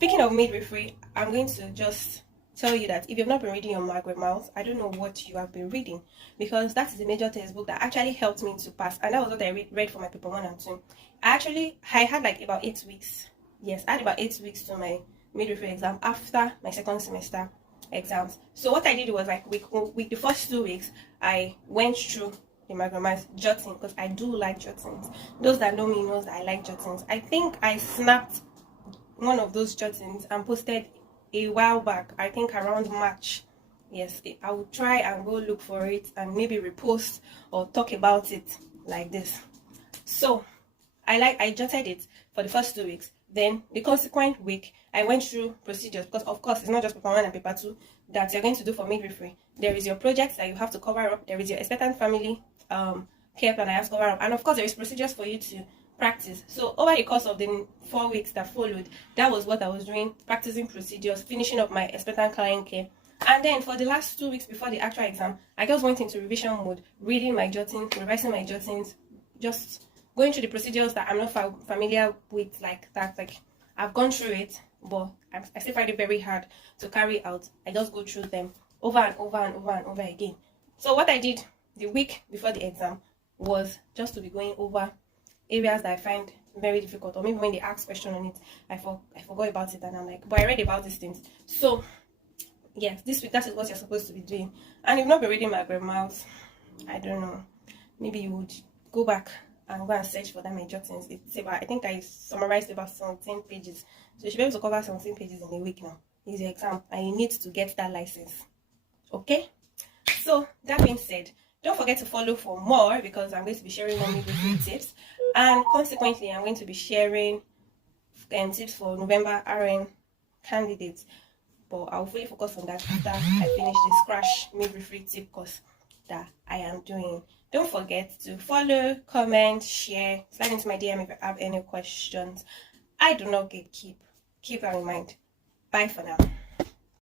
Speaking of midwifery, I'm going to just tell you that if you've not been reading your Margaret Mouth, I don't know what you have been reading, because that is a major textbook that actually helped me to pass, and that was what I read for my paper 1 and 2. I had like about 8 weeks. Yes, I had about 8 weeks to my midwifery exam after my second semester exams. So what I did was like the first 2 weeks, I went through the Margaret Mouth jotting, because I do like jottings. Those that know me knows that I like jottings. I think I snapped one of those jottings and posted a while back, I think around March. Yes, I will try and go look for it and maybe repost or talk about it like this. So I jotted it for the first 2 weeks. Then the consequent week, I went through procedures, because of course it's not just paper 1 and paper 2 that you're going to do for midwifery. There is your projects that you have to cover up. There is your expectant family care plan I have to cover up, and of course there is procedures for you to practice. So over the course of the 4 weeks that followed, that was what I was doing, practicing procedures, finishing up my expectant client care. And then for the last 2 weeks before the actual exam, I just went into revision mode, reading my jottings, revising my jottings, just going through the procedures that I'm not familiar with like that. Like, I've gone through it, but I still find it very hard to carry out. I just go through them over and over and over and over again. So what I did the week before the exam was just to be going over areas that I find very difficult, or maybe when they ask question on it, I forgot about it, and I'm like, but I read about these things. So yes, this week that is what you're supposed to be doing. And if you've not been reading Margaret Mouth, I don't know, maybe you would go back and go and search for that my jottings. It's about, I think I summarized about 17 pages. So you should be able to cover 17 pages in a week now. It's your exam and you need to get that license. Okay? So that being said, don't forget to follow for more, because I'm going to be sharing more midwifery tips, and consequently I'm going to be sharing tips for November RN candidates. But I'll fully focus on that after I finish the scratch midwifery tip course that I am doing. Don't forget to follow, comment, share, slide into my DM if you have any questions. I do not gatekeep. Keep that in mind. Bye for now.